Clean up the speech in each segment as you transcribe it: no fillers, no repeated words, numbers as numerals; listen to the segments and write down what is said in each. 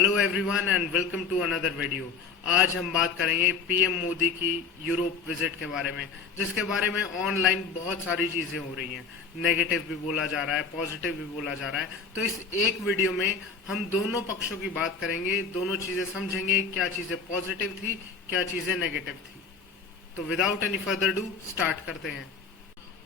Hello everyone and welcome to another video. आज हम बात करेंगे पीएम मोदी की यूरोप विजिट के बारे में, जिसके बारे में ऑनलाइन बहुत सारी चीज़ें हो रही हैं। नेगेटिव भी बोला जा रहा है, पॉजिटिव भी बोला जा रहा है। तो इस एक वीडियो में हम दोनों पक्षों की बात करेंगे, दोनों चीज़ें समझेंगे, क्या चीज़ें पॉजिटिव थी, क्या चीज़ें नेगेटिव थी। तो without any further do start करते हैं।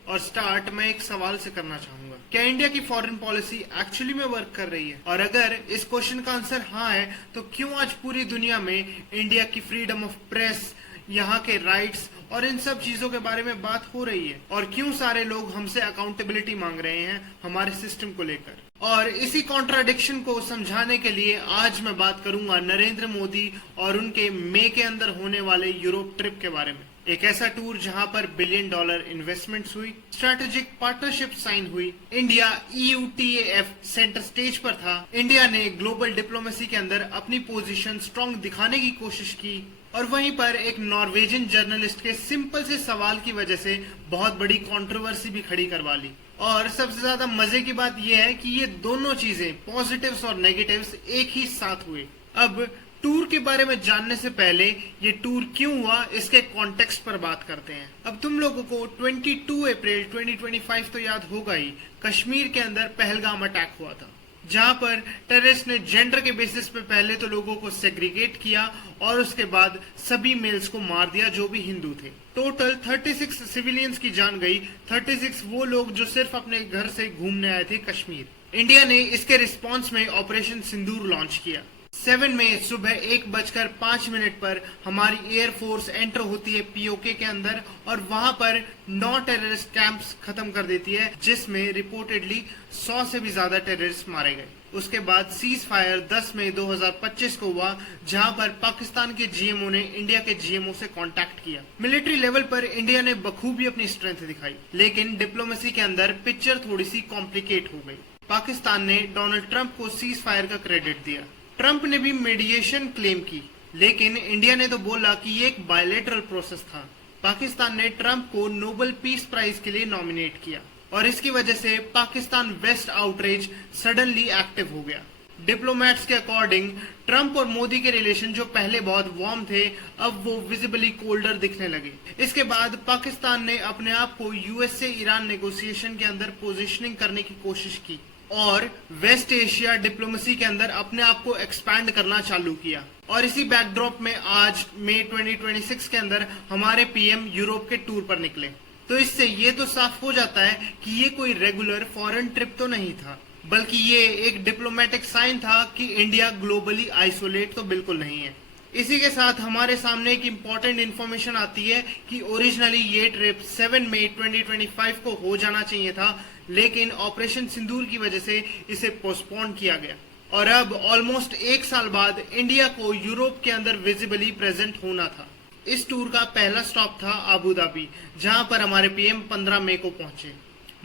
और स्टार्ट मैं एक सवाल से करना चाहूंगा, क्या इंडिया की फॉरेन पॉलिसी एक्चुअली में वर्क कर रही है? और अगर इस क्वेश्चन का आंसर हाँ है, तो क्यों आज पूरी दुनिया में इंडिया की फ्रीडम ऑफ प्रेस, यहाँ के राइट्स और इन सब चीजों के बारे में बात हो रही है? और क्यों सारे लोग हमसे अकाउंटेबिलिटी मांग रहे हैं हमारे सिस्टम को लेकर? और इसी कॉन्ट्राडिक्शन को समझाने के लिए आज मैं बात करूंगा नरेंद्र मोदी और उनके मई के अंदर होने वाले यूरोप ट्रिप के बारे में। एक ऐसा टूर जहां पर $1 बिलियन इन्वेस्टमेंट्स हुई, स्ट्रेटेजिक पार्टनरशिप साइन हुई, इंडिया EUTAF सेंटर स्टेज पर था। इंडिया ने ग्लोबल डिप्लोमेसी के अंदर अपनी पोजीशन स्ट्रांग दिखाने की कोशिश की, और वहीं पर एक नॉर्वेजियन जर्नलिस्ट के सिंपल से सवाल की वजह से बहुत बड़ी कंट्रोवर्सी भी खड़ी करवा ली। और सबसे ज्यादा मजे की बात यह है कि ये दोनों चीजें, पॉजिटिव्स और नेगेटिव्स, एक ही साथ हुए। अब टूर के बारे में जानने से पहले ये टूर क्यों हुआ, इसके कॉन्टेक्स्ट पर बात करते हैं। अब तुम लोगों को 22 अप्रैल 2025 तो याद होगा ही, कश्मीर के अंदर पहलगाम अटैक हुआ था, जहां पर टेररिस्ट ने जेंडर के बेसिस पे पहले तो लोगों को सेग्रीगेट किया और उसके बाद सभी मेल्स को मार दिया जो भी हिंदू थे। टोटल 36 सिविलियंस की जान गई। 36 वो लोग जो सिर्फ अपने घर से घूमने आए थे कश्मीर। इंडिया ने इसके रिस्पॉन्स में ऑपरेशन सिंदूर लॉन्च किया। 7 मई सुबह 1:05 पर हमारी एयरफोर्स एंटर होती है POK के अंदर और वहां पर 9 टेररिस्ट कैंप्स खत्म कर देती है, जिसमें रिपोर्टेडली 100 से भी ज्यादा टेररिस्ट मारे गए। उसके बाद सीज फायर 10 मई 2025 को हुआ, जहां पर पाकिस्तान के GMO ने इंडिया के GMO से कांटेक्ट किया। मिलिट्री लेवल पर इंडिया ने बखूबी अपनी स्ट्रेंथ दिखाई, लेकिन डिप्लोमेसी के अंदर पिक्चर थोड़ी सी कॉम्प्लिकेट हो गई। पाकिस्तान ने डोनाल्ड ट्रंप को सीज फायर का क्रेडिट दिया। ट्रंप ने भी मीडिएशन क्लेम की, लेकिन इंडिया ने तो बोला कि ये एक बायलैटरल प्रोसेस था। पाकिस्तान ने ट्रंप को नोबेल पीस प्राइज के लिए नॉमिनेट किया, और इसकी वजह से Pakistan west outreach suddenly active हो गया। डिप्लोमेट्स के अकॉर्डिंग ट्रंप और मोदी के रिलेशन जो पहले बहुत वार्म थे, अब वो विजिबली कोल्डर दिखने लगे। इसके बाद पाकिस्तान ने अपने आप को US से ईरान नेगोशिएशन के अंदर पोजीशनिंग करने की कोशिश की और वेस्ट एशिया डिप्लोमेसी के अंदर अपने आप को एक्सपैंड करना चालू किया। और इसी बैकड्रॉप में आज मई 2026 के अंदर हमारे PM यूरोप के टूर पर निकले। तो इससे ये तो साफ हो जाता है कि ये कोई रेगुलर फॉरेन ट्रिप तो नहीं था, बल्कि ये एक डिप्लोमेटिक साइन था कि इंडिया ग्लोबली आइसोलेट तो बिल्कुल नहीं है। इसी के साथ हमारे सामने एक इम्पोर्टेंट इन्फॉर्मेशन आती है कि ओरिजिनली ये ट्रिप 7 मई 2025 को हो जाना चाहिए था, लेकिन ऑपरेशन सिंदूर की वजह से इसे पोस्टपोन किया गया। और अब ऑलमोस्ट 1 साल बाद इंडिया को यूरोप के अंदर विजिबली प्रेजेंट होना था। इस टूर का पहला स्टॉप था अबू धाबी, जहां पर हमारे PM 15 मई को पहुंचे।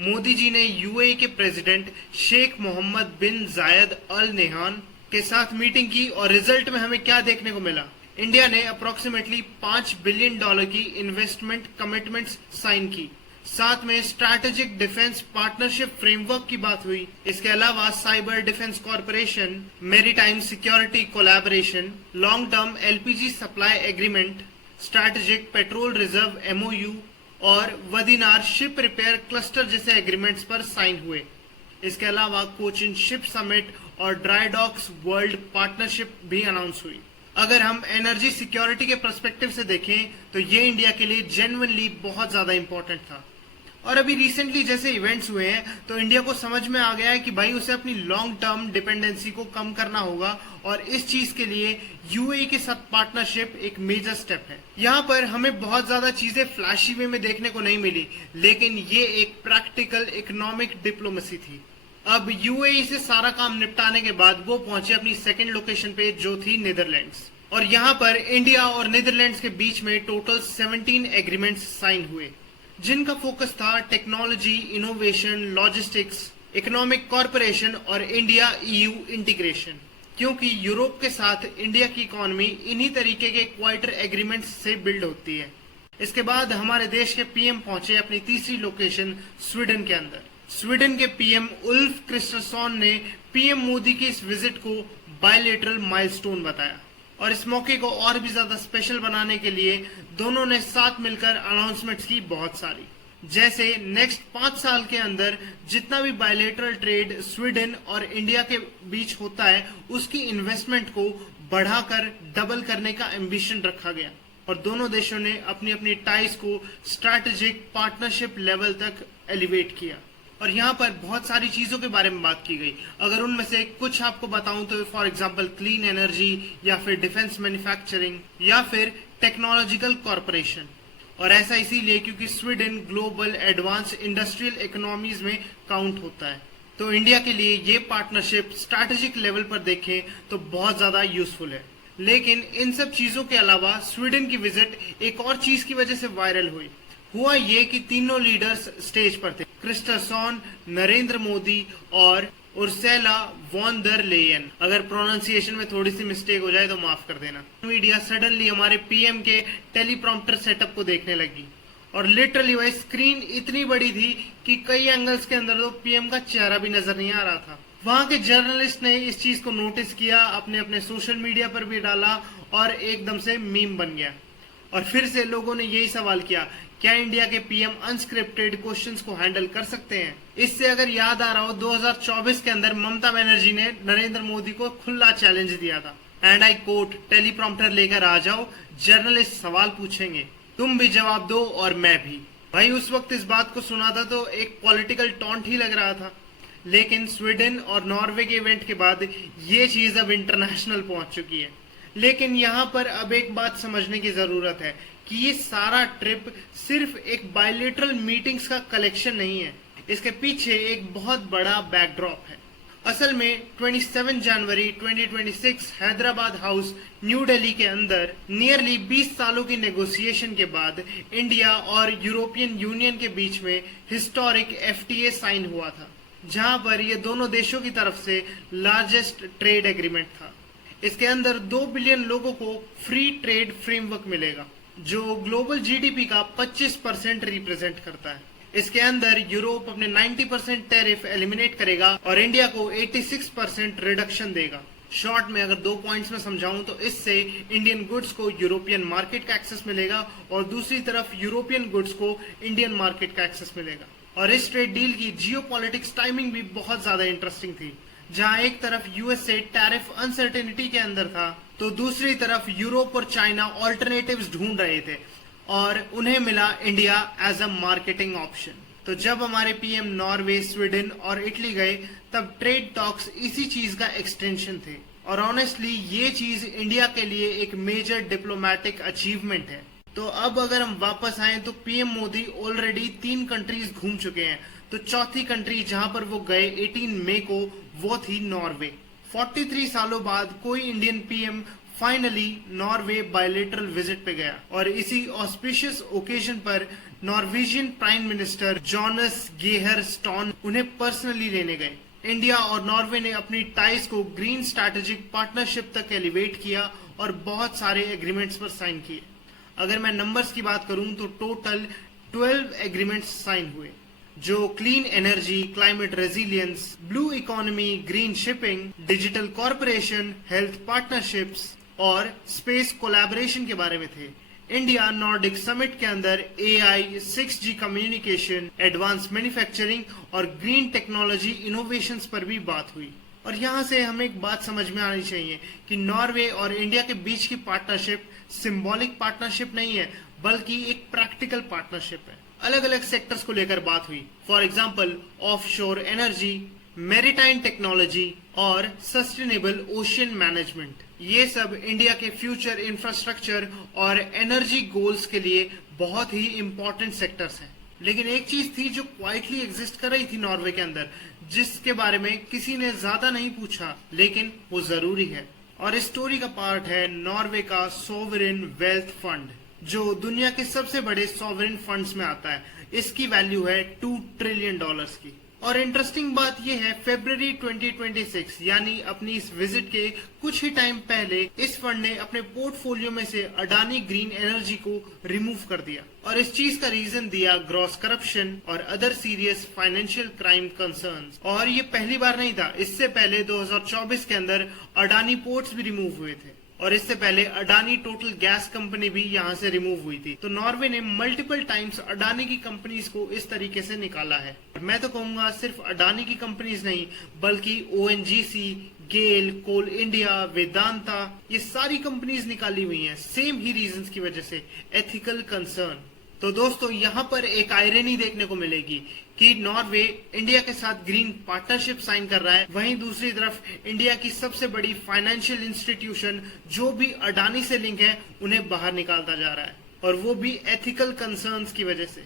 मोदी जी ने UAE के प्रेसिडेंट शेख मोहम्मद बिन जायद अल नहान के साथ मीटिंग की, और रिजल्ट में हमें क्या देखने को मिला? इंडिया ने अप्रोक्सीमेटली $5 बिलियन की इन्वेस्टमेंट कमिटमेंट्स साइन की। साथ में स्ट्रैटेजिक डिफेंस पार्टनरशिप फ्रेमवर्क की बात हुई। इसके अलावा cyber defence corporation, maritime security collaboration, long term LPG supply agreement, strategic petrol reserve MOU और वदीनार शिप रिपेयर क्लस्टर जैसे एग्रीमेंट्स पर साइन हुए। इसके अलावा कोचिन शिप समिट और ड्राई डॉक्स वर्ल्ड पार्टनरशिप भी अनाउंस हुई। अगर हम एनर्जी सिक्योरिटी के पर्सपेक्टिव से देखें तो ये इंडिया के लिए जेन्युइनली बहुत ज्यादा इंपॉर्टेंट था। और अभी रिसेंटली जैसे इवेंट्स हुए हैं, तो इंडिया को समझ में आ गया है कि भाई उसे अपनी लॉन्ग टर्म डिपेंडेंसी को कम करना होगा, और इस चीज के लिए UAE के साथ पार्टनरशिप एक मेजर स्टेप है। यहाँ पर हमें बहुत ज्यादा चीजें फ्लैशी वे में देखने को नहीं मिली, लेकिन ये एक प्रैक्टिकल इकोनॉमिक डिप्लोमेसी थी। अब UAE से सारा काम निपटाने के बाद वो पहुंचे अपनी सेकेंड लोकेशन पे, जो थी नीदरलैंड्स। और यहाँ पर इंडिया और नीदरलैंड्स के बीच में टोटल 17 एग्रीमेंट्स साइन हुए, जिनका फोकस था technology, innovation, logistics, economic corporation और इंडिया EU इंटीग्रेशन। क्योंकि यूरोप के साथ इंडिया की इकोनॉमी इन्हीं तरीके के क्वार्टर एग्रीमेंट्स से बिल्ड होती है। इसके बाद हमारे देश के PM पहुंचे अपनी तीसरी लोकेशन स्वीडन के अंदर। स्वीडन के PM उल्फ क्रिस्टरसन ने PM मोदी की इस विजिट को बायलेटरल माइलस्टोन बताया। और इस मौके को और भी ज्यादा स्पेशल बनाने के लिए दोनों ने साथ मिलकर अनाउंसमेंट्स की बहुत सारी, जैसे नेक्स्ट 5 साल के अंदर जितना भी बायलेटरल ट्रेड स्वीडन और इंडिया के बीच होता है उसकी इन्वेस्टमेंट को बढ़ाकर डबल करने का एम्बिशन रखा गया। और दोनों देशों ने अपनी अपनी टाइज को स्ट्रैटेजिक पार्टनरशिप लेवल तक एलिवेट किया। और यहाँ पर बहुत सारी चीजों के बारे में बात की गई। अगर उनमें से कुछ आपको बताऊं तो फॉर एग्जांपल क्लीन एनर्जी, या फिर डिफेंस मैन्युफैक्चरिंग, या फिर टेक्नोलॉजिकल कॉर्पोरेशन। और ऐसा इसीलिए क्योंकि Sweden global advance industrial economies में काउंट होता है। तो इंडिया के लिए ये पार्टनरशिप स्ट्रैटेजिक लेवल पर देखें तो बहुत ज्यादा यूजफुल है। लेकिन इन सब चीजों के अलावा स्वीडन की विजिट एक और चीज की वजह से वायरल हुई। हुआ ये कि तीनों लीडर्स स्टेज पर थे, क्रिस्टरसन, नरेंद्र मोदी और उर्सुला वॉन डर लेयन। अगर प्रोनाउंसिएशन में थोड़ी सी मिस्टेक हो जाए तो माफ कर देना। मीडिया सडनली हमारे पीएम के टेलीप्रॉम्प्टर सेटअप को देखने लगी और लिटरली वह स्क्रीन इतनी बड़ी थी कि कई एंगल्स के अंदर तो पीएम का चेहरा भी नजर नहीं आ रहा था। वहां के जर्नलिस्ट ने इस चीज को नोटिस किया, अपने अपने सोशल मीडिया पर भी डाला और एकदम से मीम बन गया। और फिर से लोगों ने यही सवाल किया, क्या इंडिया के पीएम अनस्क्रिप्टेड क्वेश्चंस को हैंडल कर सकते हैं? इससे अगर याद आ रहा हो 2024 के अंदर ममता बनर्जी ने नरेंद्र मोदी को खुला चैलेंज दिया था, एंड आई कोट, टेलीप्रॉम्प्टर लेकर आ जाओ, जर्नलिस्ट सवाल पूछेंगे, तुम भी जवाब दो और मैं भी। भाई उस वक्त इस बात को सुना था तो एक पॉलिटिकल टॉन्ट ही लग रहा था। लेकिन स्वीडन और नॉर्वे के इवेंट के बाद ये चीज अब इंटरनेशनल पहुंच चुकी है। लेकिन यहाँ पर अब एक बात समझने की जरूरत है कि ये सारा ट्रिप सिर्फ एक बायलेटरल मीटिंग्स का कलेक्शन नहीं है, इसके पीछे एक बहुत बड़ा बैकड्रॉप है। असल में 27 जनवरी 2026 हैदराबाद हाउस न्यू दिल्ली के अंदर नियरली 20 सालों की नेगोशिएशन के बाद इंडिया और यूरोपियन यूनियन के बीच में हिस्टोरिक एफटीए साइन हुआ था, जहां पर ये दोनों देशों की तरफ से लार्जेस्ट ट्रेड एग्रीमेंट था। इसके अंदर 2 बिलियन लोगों को फ्री ट्रेड फ्रेमवर्क मिलेगा जो ग्लोबल जीडीपी का 25% रिप्रेजेंट करता है। इसके अंदर यूरोप अपने 90% टैरिफ एलिमिनेट करेगा और इंडिया को 86% रिडक्शन देगा। शॉर्ट में अगर 2 पॉइंट्स में समझाऊं तो इससे इंडियन गुड्स को यूरोपियन मार्केट का एक्सेस मिलेगा और दूसरी तरफ यूरोपियन गुड्स को इंडियन मार्केट का एक्सेस मिलेगा। और इस ट्रेड डील की जियोपॉलिटिक्स टाइमिंग भी बहुत ज्यादा इंटरेस्टिंग थी, जहां एक तरफ यूएसए टैरिफ अनसर्टेनिटी के अंदर था तो दूसरी तरफ यूरोप और चाइना ऑल्टरनेटिव्स ढूंढ रहे थे और उन्हें मिला India as a marketing option. तो जब हमारे पीएम नॉर्वे, स्वीडन और इटली गए तब ट्रेड टॉक्स इसी चीज का एक्सटेंशन थे। और ऑनेस्टली ये चीज इंडिया के लिए एक मेजर डिप्लोमेटिक अचीवमेंट है। तो अब अगर हम वापस आए तो पीएम मोदी ऑलरेडी 3 कंट्रीज घूम चुके हैं, तो चौथी कंट्री जहां पर वो गए 18 मई को वो थी नॉर्वे। 43 सालों बाद कोई Indian PM finally Norway bilateral visit पे गया और इसी ऑस्पिशियस ओकेजन पर Norwegian prime minister Jonas Gahr Store उन्हें पर्सनली लेने गए। इंडिया और नॉर्वे ने अपनी टाइज को ग्रीन स्ट्रैटेजिक पार्टनरशिप तक एलिवेट किया और बहुत सारे एग्रीमेंट्स पर साइन किए। अगर मैं नंबर्स की बात करूं तो टोटल 12 एग्रीमेंट्स साइन हुए, जो clean energy, climate resilience, blue economy, green shipping, digital corporation, health partnerships और स्पेस कोलैबोरेशन के बारे में थे। इंडिया नॉर्डिक समिट के अंदर AI, 6G communication, advance manufacturing और ग्रीन टेक्नोलॉजी इनोवेशंस पर भी बात हुई। और यहाँ से हमें एक बात समझ में आनी चाहिए कि नॉर्वे और इंडिया के बीच की पार्टनरशिप सिंबॉलिक पार्टनरशिप नहीं है, बल्कि एक प्रैक्टिकल पार्टनरशिप है। अलग अलग सेक्टर्स को लेकर बात हुई, for example offshore energy, maritime technology और सस्टेनेबल ओशियन मैनेजमेंट। ये सब इंडिया के फ्यूचर इंफ्रास्ट्रक्चर और एनर्जी गोल्स के लिए बहुत ही इंपॉर्टेंट सेक्टर्स हैं। लेकिन एक चीज थी जो क्वाइटली एग्जिस्ट कर रही थी नॉर्वे के अंदर, जिसके बारे में किसी ने ज्यादा नहीं पूछा, लेकिन वो जरूरी है। और इस स्टोरी का पार्ट है नॉर्वे का सोवरेन वेल्थ फंड, जो दुनिया के सबसे बड़े सॉवरेन फंड्स में आता है। इसकी वैल्यू है $2 ट्रिलियन की। और इंटरेस्टिंग बात यह है, फरवरी 2026 यानी अपनी इस विजिट के कुछ ही टाइम पहले इस फंड ने अपने पोर्टफोलियो में से अडानी ग्रीन एनर्जी को रिमूव कर दिया और इस चीज का रीजन दिया ग्रॉस करप्शन और other serious financial crime concerns. और ये पहली बार नहीं था, इससे पहले 2024 के अंदर अडानी पोर्ट्स भी रिमूव हुए थे और इससे पहले अडानी टोटल गैस कंपनी भी यहाँ से रिमूव हुई थी। तो नॉर्वे ने मल्टीपल टाइम्स अडानी की कंपनीज को इस तरीके से निकाला है। मैं तो कहूंगा सिर्फ अडानी की कंपनीज नहीं बल्कि ओएनजीसी, गेल, कोल इंडिया, वेदांता, ये सारी कंपनीज निकाली हुई हैं सेम ही रीजंस की वजह से, एथिकल कंसर्न। तो दोस्तों यहाँ पर एक आयरनी देखने को मिलेगी कि नॉर्वे इंडिया के साथ ग्रीन पार्टनरशिप साइन कर रहा है, वहीं दूसरी तरफ इंडिया की सबसे बड़ी फाइनेंशियल इंस्टीट्यूशन जो भी अडानी से लिंक है उन्हें बाहर निकालता जा रहा है और वो भी एथिकल कंसर्न्स की वजह से।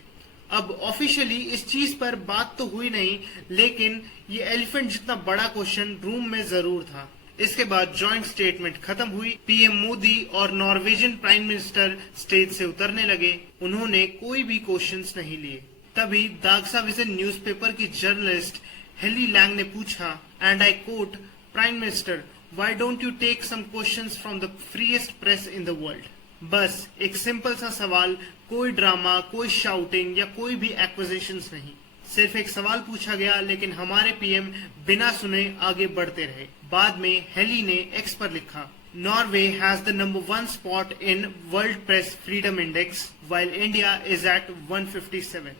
अब ऑफिशियली इस चीज पर बात तो हुई नहीं, लेकिन ये एलिफेंट जितना बड़ा क्वेश्चन रूम में जरूर था। इसके बाद जॉइंट स्टेटमेंट खत्म हुई, पीएम मोदी और नॉर्वेजियन प्राइम मिनिस्टर स्टेज से उतरने लगे, उन्होंने कोई भी क्वेश्चंस नहीं लिए। तभी दाग्साविजन न्यूज़पेपर की जर्नलिस्ट हेली लैंग ने पूछा, and I quote, prime minister, why don't you take some questions from the freest press in the world. बस एक सिंपल सा सवाल, कोई ड्रामा, कोई शाउटिंग या कोई भी एक्विजिशंस नहीं, सिर्फ एक सवाल पूछा गया, लेकिन हमारे पीएम बिना सुने आगे बढ़ते रहे। बाद में हेली ने एक्स पर लिखा, Norway has the number 1 spot in world press freedom index while India is at 157।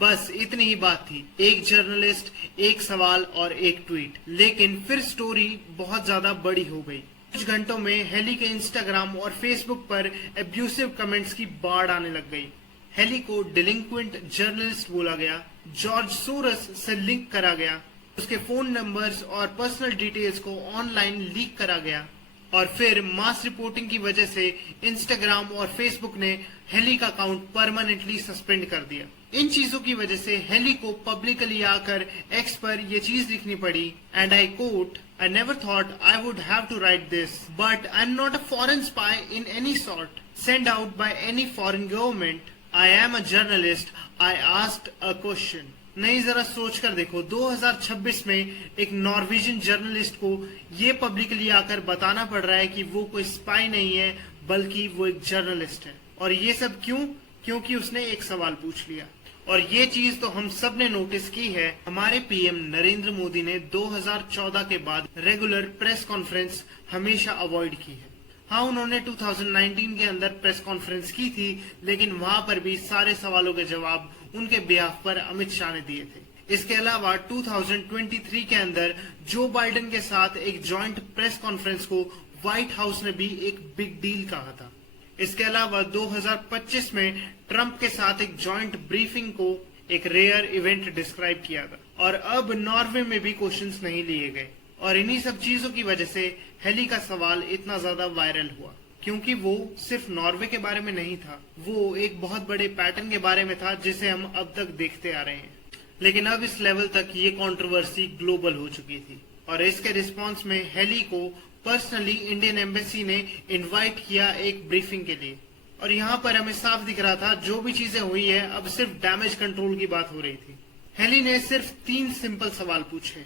बस इतनी ही बात थी, एक जर्नलिस्ट, एक सवाल और एक ट्वीट, लेकिन फिर स्टोरी बहुत ज्यादा बड़ी हो गई। कुछ घंटों में हेली के इंस्टाग्राम और फेसबुक पर एब्यूसिव कमेंट्स की बाढ़ आने लग गई। हेली को डिलिंक्वेंट जर्नलिस्ट बोला गया, जॉर्ज सोरस से लिंक करा गया, उसके फोन नंबर्स और पर्सनल डिटेल्स को ऑनलाइन लीक करा गया और फिर मास रिपोर्टिंग की वजह से इंस्टाग्राम और फेसबुक ने हेली का अकाउंट परमानेंटली सस्पेंड कर दिया। इन चीजों की वजह से हेली को पब्लिकली आकर एक्स पर ये चीज लिखनी पड़ी, and I quote, I never thought I would have to write this, but I am not a foreign spy in any sort send out by any foreign government, I am a journalist, I asked a question. नहीं, जरा सोच कर देखो, 2026 में एक Norwegian journalist को ये publicly आकर बताना पड़ रहा है कि वो कोई स्पाई नहीं है बल्कि वो एक जर्नलिस्ट है। और ये सब क्यों? क्योंकि उसने एक सवाल पूछ लिया। और ये चीज तो हम सब ने नोटिस की है, हमारे पीएम नरेंद्र मोदी ने 2014 के बाद रेगुलर प्रेस कॉन्फ्रेंस हमेशा अवॉइड की है। हाँ, उन्होंने 2019 के अंदर प्रेस कॉन्फ्रेंस की थी, लेकिन वहां पर भी सारे सवालों के जवाब उनके बिहाफ पर अमित शाह ने दिए थे। इसके अलावा 2023 के अंदर जो बाइडेन के साथ एक जॉइंट प्रेस कॉन्फ्रेंस को व्हाइट हाउस ने भी एक बिग डील कहा था। इसके अलावा 2025 में ट्रंप के साथ एक जॉइंट ब्रीफिंग को एक रेयर इवेंट डिस्क्राइब किया था। और अब नॉर्वे में भी क्वेश्चंस नहीं लिए गए और इन्हीं सब चीजों की वजह से हेली का सवाल इतना ज्यादा वायरल हुआ, क्योंकि वो सिर्फ नॉर्वे के बारे में नहीं था, वो एक बहुत बड़े पैटर्न के बारे में था जिसे हम अब तक देखते आ रहे हैं। लेकिन अब इस लेवल तक ये कंट्रोवर्सी ग्लोबल हो चुकी थी और इसके रिस्पांस में हेली को पर्सनली इंडियन एम्बेसी ने इनवाइट किया एक ब्रीफिंग के लिए। और यहाँ पर हमें साफ दिख रहा था जो भी चीजें हुई है अब सिर्फ डैमेज कंट्रोल की बात हो रही थी। हेली ने सिर्फ 3 सिंपल सवाल पूछे।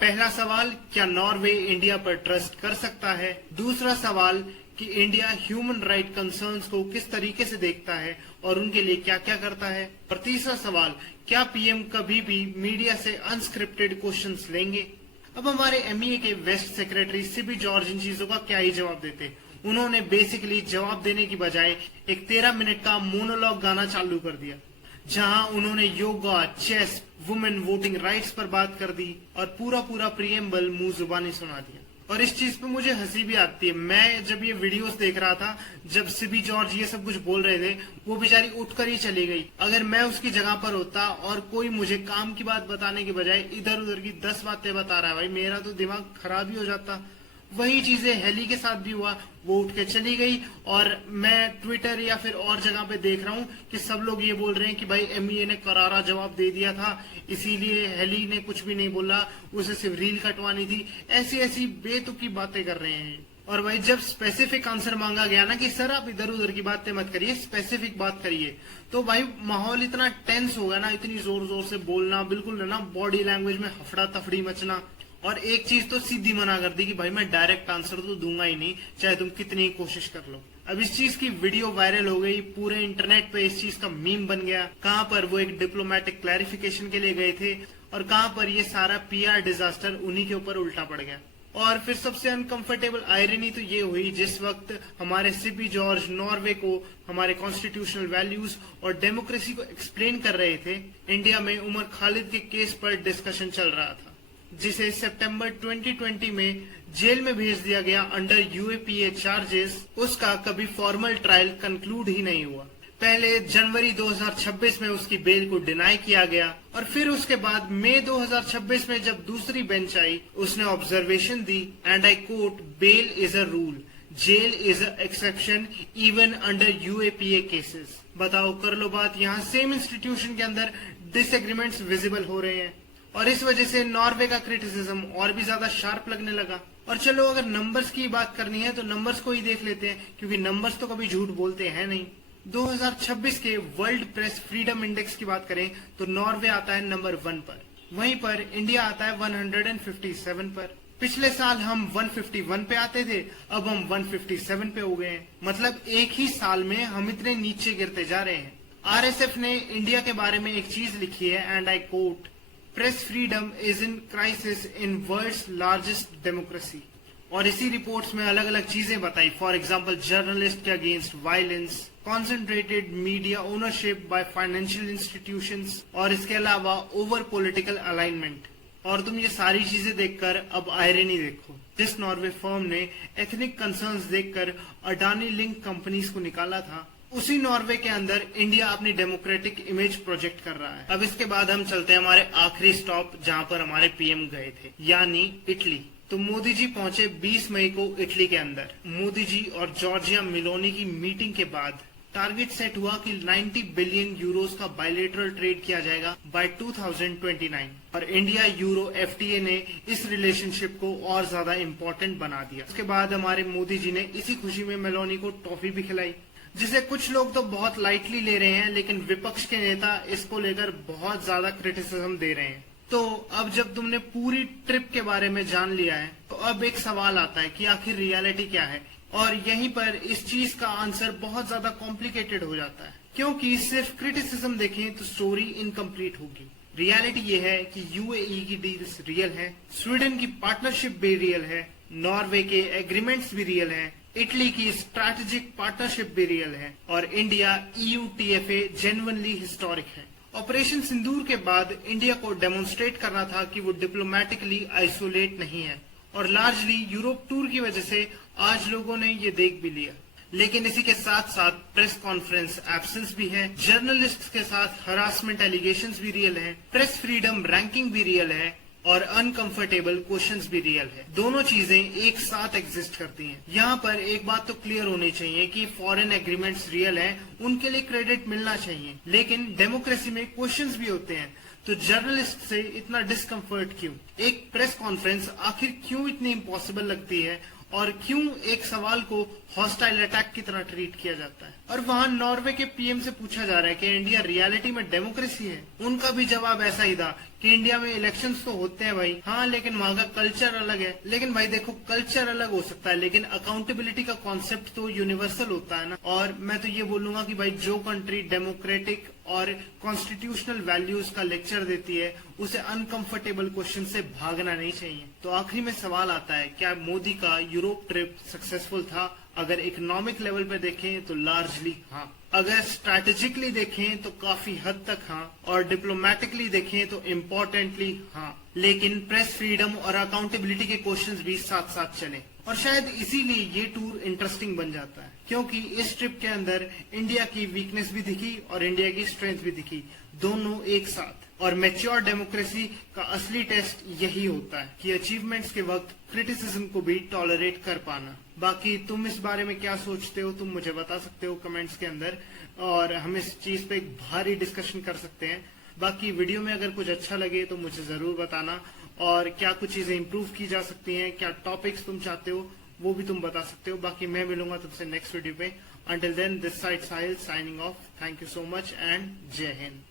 पहला सवाल, क्या नॉर्वे इंडिया पर ट्रस्ट कर सकता है? दूसरा सवाल कि इंडिया ह्यूमन राइट कंसर्न्स को किस तरीके से देखता है और उनके लिए क्या क्या करता है? और तीसरा सवाल, क्या पीएम कभी भी मीडिया से अनस्क्रिप्टेड क्वेश्चंस लेंगे? अब हमारे एमईए के वेस्ट सेक्रेटरी सिबी जॉर्ज इन चीजों का क्या ही जवाब देते। उन्होंने बेसिकली जवाब देने की बजाय एक 13 मिनट का मोनोलॉग गाना चालू कर दिया, जहां उन्होंने yoga, chess, women voting rights पर बात कर दी और पूरा प्रीएम्बल मुंह जुबानी सुना दिया। और इस चीज पे मुझे हंसी भी आती है। मैं जब ये वीडियोस देख रहा था, जब सिबी जॉर्ज ये सब कुछ बोल रहे थे, वो बेचारी उठकर ही चली गई। अगर मैं उसकी जगह पर होता और कोई मुझे काम की बात बताने के बजाय इधर उधर की 10 बातें बता रहा है, भाई मेरा तो दिमाग खराब ही हो जाता। वही चीजें हेली के साथ भी हुआ, वो उठ के चली गई और मैं ट्विटर या फिर और जगह पे देख रहा हूँ कि सब लोग ये बोल रहे हैं कि भाई एमईए ने करारा जवाब दे दिया था, इसीलिए हेली ने कुछ भी नहीं बोला, उसे सिर्फ रील कटवानी थी। ऐसी ऐसी बेतुकी बातें कर रहे हैं। और भाई जब स्पेसिफिक आंसर मांगा गया ना कि सर आप इधर उधर की बातें मत करिए, स्पेसिफिक बात करिए, तो भाई माहौल इतना टेंस हो गया ना, इतनी जोर जोर से बोलना, बिल्कुल ना बॉडी लैंग्वेज में हफड़ा तफड़ी मचना। और एक चीज तो सीधी मना कर दी कि भाई मैं डायरेक्ट आंसर तो दूंगा ही नहीं, चाहे तुम कितनी ही कोशिश कर लो। अब इस चीज की वीडियो वायरल हो गई, पूरे इंटरनेट पे इस चीज का मीम बन गया। कहाँ पर वो एक डिप्लोमेटिक क्लैरिफिकेशन के लिए गए थे और कहाँ पर ये सारा पीआर डिजास्टर उन्हीं के ऊपर उल्टा पड़ गया। और फिर सबसे अनकंफर्टेबल आयरनी तो ये हुई जिस वक्त हमारे सीपी जॉर्ज नॉर्वे को हमारे कॉन्स्टिट्यूशनल वैल्यूज और डेमोक्रेसी को एक्सप्लेन कर रहे थे, इंडिया में उमर खालिद के केस पर डिस्कशन चल रहा था, जिसे सितंबर 2020 में जेल में भेज दिया गया अंडर यूएपीए चार्जेस। उसका कभी फॉर्मल ट्रायल कंक्लूड ही नहीं हुआ। पहले जनवरी 2026 में उसकी बेल को डिनाई किया गया और फिर उसके बाद मई 2026 में जब दूसरी बेंच आई, उसने ऑब्जर्वेशन दी and I quote, bail is a rule, jail is a exception even under UAPA cases. बताओ कर लो बात, यहाँ सेम इंस्टीट्यूशन के अंदर डिसएग्रीमेंट्स विजिबल हो रहे हैं और इस वजह से नॉर्वे का क्रिटिसिज्म और भी ज्यादा शार्प लगने लगा। और चलो अगर नंबर्स की बात करनी है तो नंबर्स को ही देख लेते हैं, क्योंकि नंबर्स तो कभी झूठ बोलते हैं नहीं। 2026 के वर्ल्ड प्रेस फ्रीडम इंडेक्स की बात करें तो नॉर्वे आता है नंबर 1 पर, वहीं पर इंडिया आता है 157 पर। पिछले साल हम 151 पे आते थे, अब हम 157 पे हो गए हैं। मतलब एक ही साल में हम इतने नीचे गिरते जा रहे हैं। आरएसएफ ने इंडिया के बारे में एक चीज लिखी है and I quote, press freedom is in crisis in world's largest democracy. और इसी रिपोर्ट्स में अलग अलग चीजें बताई, फॉर एग्जांपल जर्नलिस्ट के against violence, concentrated media ownership by financial institutions और इसके अलावा ओवर पॉलिटिकल अलाइनमेंट। और तुम ये सारी चीजें देखकर अब आयरनी देखो, जिस नॉर्वे फर्म ने एथनिक कंसर्न्स देखकर अडानी लिंक कंपनीज को निकाला था, उसी नॉर्वे के अंदर इंडिया अपनी डेमोक्रेटिक इमेज प्रोजेक्ट कर रहा है। अब इसके बाद हम चलते हैं हमारे आखिरी स्टॉप जहां पर हमारे पीएम गए थे, यानी इटली। तो मोदी जी पहुंचे 20 मई को इटली के अंदर। मोदी जी और जॉर्जिया मेलोनी की मीटिंग के बाद टारगेट सेट हुआ कि 90 बिलियन यूरोस का बायलेटरल ट्रेड किया जाएगा बाय 2029 और इंडिया यूरो एफटीए ने इस रिलेशनशिप को और ज्यादा इम्पोर्टेंट बना दिया। उसके बाद हमारे मोदी जी ने इसी खुशी में मेलोनी को टॉफी भी खिलाई, जिसे कुछ लोग तो बहुत लाइटली ले रहे हैं, लेकिन विपक्ष के नेता इसको लेकर बहुत ज्यादा क्रिटिसिज्म दे रहे हैं। तो अब जब तुमने पूरी ट्रिप के बारे में जान लिया है, तो अब एक सवाल आता है कि आखिर रियलिटी क्या है। और यहीं पर इस चीज का आंसर बहुत ज्यादा कॉम्प्लिकेटेड हो जाता है, क्योंकि सिर्फ क्रिटिसिज्म देखें तो स्टोरी इनकम्प्लीट होगी। रियलिटी ये है कि यूएई की डील्स रियल है, स्वीडन की पार्टनरशिप भी रियल है, नॉर्वे के एग्रीमेंट्स भी रियल है, इटली की स्ट्रैटेजिक पार्टनरशिप भी रियल है और India EU TFA genuinely historic है। ऑपरेशन सिंदूर के बाद इंडिया को डेमोन्स्ट्रेट करना था कि वो डिप्लोमेटिकली आइसोलेट नहीं है और लार्जली यूरोप टूर की वजह से आज लोगों ने ये देख भी लिया। लेकिन इसी के साथ साथ प्रेस कॉन्फ्रेंस एब्सेंस भी है, जर्नलिस्ट के साथ हरासमेंट एलिगेशंस भी रियल है, प्रेस फ्रीडम रैंकिंग भी रियल है और अनकंफर्टेबल क्वेश्चंस भी रियल है। दोनों चीजें एक साथ एग्जिस्ट करती हैं। यहाँ पर एक बात तो क्लियर होनी चाहिए कि फॉरेन एग्रीमेंट्स रियल हैं, उनके लिए क्रेडिट मिलना चाहिए, लेकिन डेमोक्रेसी में क्वेश्चंस भी होते हैं। तो जर्नलिस्ट से इतना डिस्कम्फर्ट क्यों? एक प्रेस कॉन्फ्रेंस आखिर क्यों इतनी इम्पॉसिबल लगती है और क्यों एक सवाल को हॉस्टाइल अटैक की तरह ट्रीट किया जाता है? और वहाँ नॉर्वे के पीएम से पूछा जा रहा है कि इंडिया रियलिटी में डेमोक्रेसी है। उनका भी जवाब ऐसा ही था कि इंडिया में इलेक्शंस तो होते हैं भाई, हाँ, लेकिन वहाँ का कल्चर अलग है। लेकिन भाई देखो, कल्चर अलग हो सकता है, लेकिन अकाउंटेबिलिटी का कॉन्सेप्ट तो यूनिवर्सल होता है ना। और मैं तो ये बोलूंगा कि भाई जो कंट्री डेमोक्रेटिक और कॉन्स्टिट्यूशनल वैल्यूज का लेक्चर देती है, उसे अनकंफर्टेबल क्वेश्चन से भागना नहीं चाहिए। तो आखिरी में सवाल आता है, क्या मोदी का यूरोप ट्रिप सक्सेसफुल था? अगर इकोनॉमिक लेवल पे देखें तो लार्जली हाँ, अगर स्ट्रैटेजिकली देखें तो काफी हद तक हाँ, और डिप्लोमेटिकली देखें तो इम्पोर्टेंटली हाँ। लेकिन प्रेस फ्रीडम और अकाउंटेबिलिटी के क्वेश्चंस भी साथ साथ चले और शायद इसीलिए ये टूर इंटरेस्टिंग बन जाता है, क्योंकि इस ट्रिप के अंदर इंडिया की वीकनेस भी दिखी और इंडिया की स्ट्रेंथ भी दिखी, दोनों एक साथ। और मैच्योर डेमोक्रेसी का असली टेस्ट यही होता है कि अचीवमेंट्स के वक्त क्रिटिसिज्म को भी टॉलरेट कर पाना। बाकी तुम इस बारे में क्या सोचते हो, तुम मुझे बता सकते हो कमेंट्स के अंदर, और हम इस चीज पे एक भारी डिस्कशन कर सकते हैं। बाकी वीडियो में अगर कुछ अच्छा लगे तो मुझे जरूर बताना, और क्या कुछ चीजें इंप्रूव की जा सकती हैं, क्या टॉपिक्स तुम चाहते हो वो भी तुम बता सकते हो। बाकी मैं मिलूंगा तुमसे नेक्स्ट वीडियो पे। Until then, this side Sahil signing off. Thank you so much एंड जय हिंद।